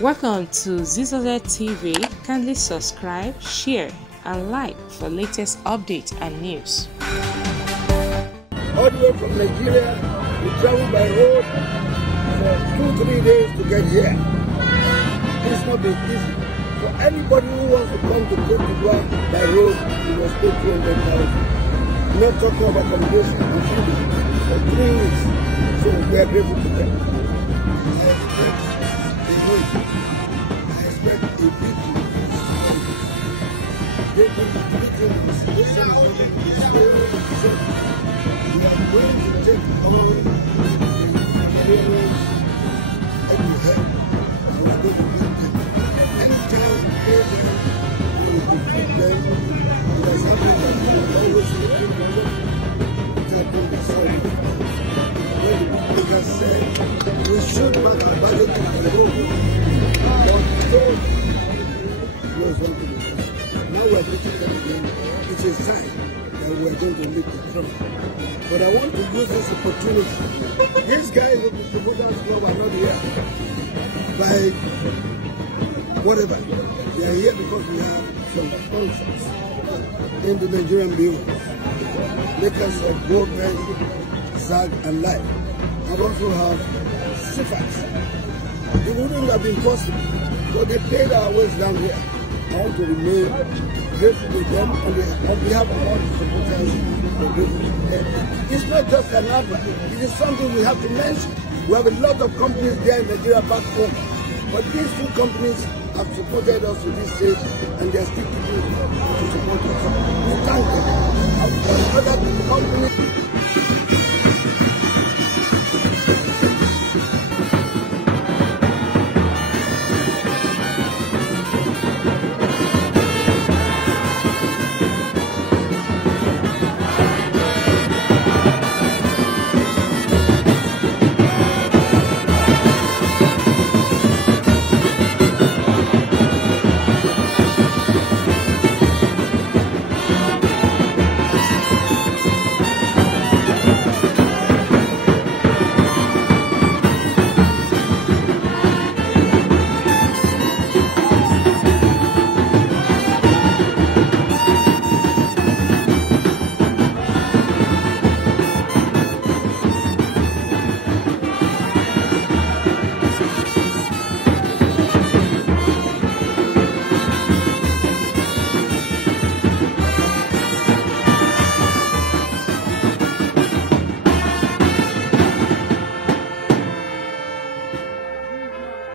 Welcome to Zisodel TV. Kindly subscribe, share, and like for latest updates and news. All the way from Nigeria, we travel by road for 2-3 days to get here. It's not been easy. For anybody who wants to come to Cote d'Ivoire by road, you must pay 200,000. Not talking about accommodation and food for 3 weeks. So we are grateful to them. I expect a big they will be treating us. This is we are going to take all the Nigerians and we have. We are going to meet them. Anytime we pay them, we will defeat them. There's something that we are always looking for. Tell them the story. When the people said, we should back our budget to the road. But don't knows what to do. Now we are taking them again. It's a sign that we are going to meet the trouble. But I want to use this opportunity. These guys with the supporters club are not here by whatever. They are here because we have some sponsors in the Nigerian bureau. Makers of Broadband, ZAG and Life. I also have CFAX. It wouldn't have been possible, but they paid our ways down here. I want to remain grateful to them on behalf of all the supporters. It's not just an advert. It is something we have to mention. We have a lot of companies there in Nigeria back home. But these two companies have supported us to this stage and they are still continuing to support us. We thank them. Other companies